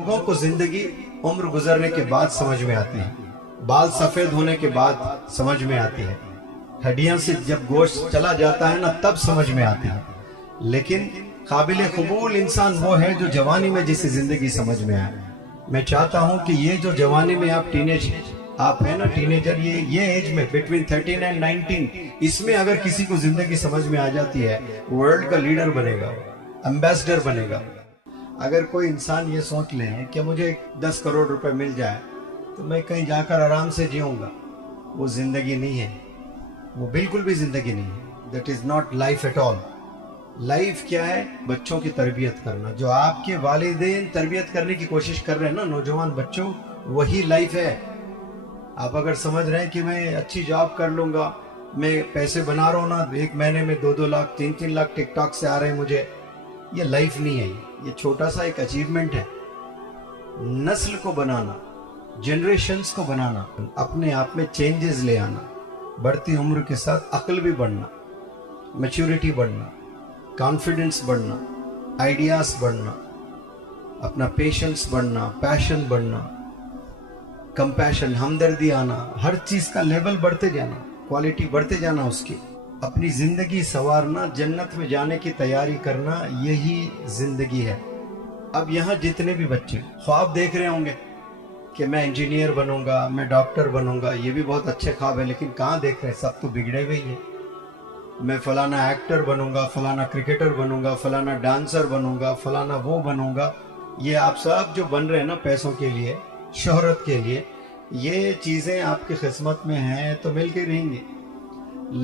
लोगों को जिंदगी उम्र गुजरने के बाद समझ में आती है, बाल सफेद होने के बाद समझ में आती है, हड्डियां से जब गोश्त चला जाता है ना तब समझ में आती है। लेकिन काबिल कबूल इंसान वो है जो जवानी में जिसे जिंदगी समझ में आए। मैं चाहता हूं कि ये जो जवानी में आप आप है ना टीनेजर, ये एज में बिटवीन 13 एंड 19, इसमें अगर किसी को जिंदगी समझ में आ जाती है, वर्ल्ड का लीडर बनेगा, एम्बेसडर बनेगा। अगर कोई इंसान ये सोच ले कि मुझे 10 करोड़ रुपए मिल जाए तो मैं कहीं जाकर आराम से जीऊंगा, वो जिंदगी नहीं है, वो बिल्कुल भी जिंदगी नहीं है। That is not life at all. Life क्या है? बच्चों की तरबियत करना। जो आपके वालिदैन तरबियत करने की कोशिश कर रहे हैं ना नौजवान बच्चों, वही लाइफ है। आप अगर समझ रहे हैं कि मैं अच्छी जॉब कर लूंगा, मैं पैसे बना रहा हूं ना, एक महीने में 2-2 लाख 3-3 लाख टिकटॉक से आ रहे हैं मुझे, ये लाइफ नहीं है। ये छोटा सा एक अचीवमेंट है। नस्ल को बनाना, जनरेशन्स को बनाना, अपने आप में चेंजेस ले आना, बढ़ती उम्र के साथ अक्ल भी बढ़ना, मैच्योरिटी बढ़ना, कॉन्फिडेंस बढ़ना, आइडियाज बढ़ना, अपना पेशेंस बढ़ना, पैशन बढ़ना, कंपैशन, हमदर्दी आना, हर चीज का लेवल बढ़ते जाना, क्वालिटी बढ़ते जाना उसकी, अपनी जिंदगी संवारना, जन्नत में जाने की तैयारी करना, यही जिंदगी है। अब यहाँ जितने भी बच्चे ख्वाब देख रहे होंगे कि मैं इंजीनियर बनूंगा, मैं डॉक्टर बनूंगा, ये भी बहुत अच्छे ख्वाब है, लेकिन कहाँ देख रहे हैं? सब तो बिगड़े हुए ही है। मैं फलाना एक्टर बनूंगा, फलाना क्रिकेटर बनूंगा, फलाना डांसर बनूंगा, फलाना वो बनूंगा। ये आप सब जो बन रहे हैं ना पैसों के लिए, शोहरत के लिए, ये चीजें आपकी किस्मत में हैं तो मिलके रहेंगी,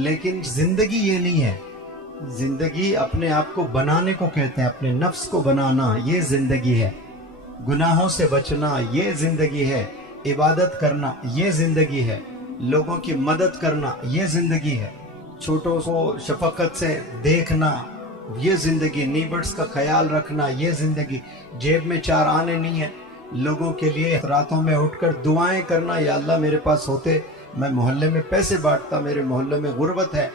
लेकिन जिंदगी ये नहीं है। जिंदगी अपने आप को बनाने को कहते हैं, अपने नफ्स को बनाना, ये जिंदगी है। गुनाहों से बचना, ये जिंदगी है। इबादत करना, ये जिंदगी है। लोगों की मदद करना, ये जिंदगी है। छोटों को शफकत से देखना, ये जिंदगी। नीबर्स का ख्याल रखना, ये जिंदगी। जेब में 4 आने नहीं है, लोगों के लिए रातों में उठकर दुआएं करना, या अल्लाह मेरे पास होते मैं मोहल्ले में पैसे बांटता, मेरे मोहल्ले में गुर्बत है,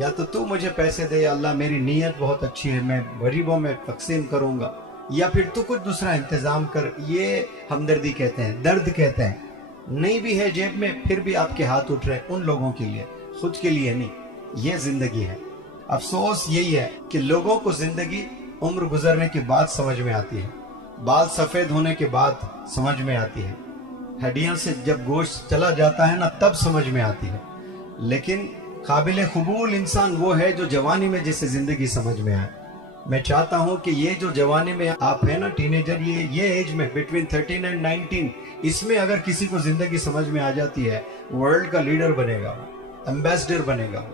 या तो तू मुझे पैसे दे, या अल्लाह मेरी नीयत बहुत अच्छी है, मैं गरीबों में तकसीम करूंगा, या फिर तू कुछ दूसरा इंतजाम कर। ये हमदर्दी कहते हैं, दर्द कहते हैं। नहीं भी है जेब में फिर भी आपके हाथ उठ रहे उन लोगों के लिए, खुद के लिए नहीं। ये जिंदगी है। अफसोस यही है कि लोगों को जिंदगी उम्र गुजरने के बाद समझ में आती है, बाल सफेद होने के बाद समझ में आती है, हड्डियां से जब गोश्त चला जाता है ना तब समझ में आती है। लेकिन काबिल कबूल इंसान वो है जो जवानी में जिसे जिंदगी समझ में आए। मैं चाहता हूं कि ये जो जवानी में आप है ना टीनेजर, ये एज में बिटवीन 13 एंड 19, इसमें अगर किसी को जिंदगी समझ में आ जाती है, वर्ल्ड का लीडर बनेगा, एम्बेसडर बनेगा।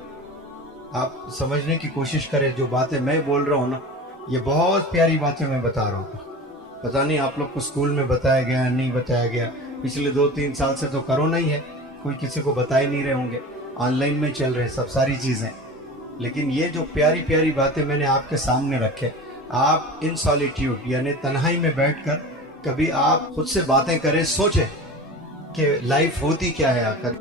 आप समझने की कोशिश करें। जो बातें मैं बोल रहा हूँ ना, ये बहुत प्यारी बातें मैं बता रहा हूँ। पता नहीं आप लोग को स्कूल में बताया गया नहीं बताया गया। पिछले 2-3 साल से तो कोरोना ही है, कोई किसी को बता ही नहीं रहे होंगे, ऑनलाइन में चल रहे सब सारी चीजें। लेकिन ये जो प्यारी प्यारी बातें मैंने आपके सामने रखे, आप इन सॉलिट्यूड यानी तन्हाई में बैठकर कभी आप खुद से बातें करें, सोचें कि लाइफ होती क्या है आखिर।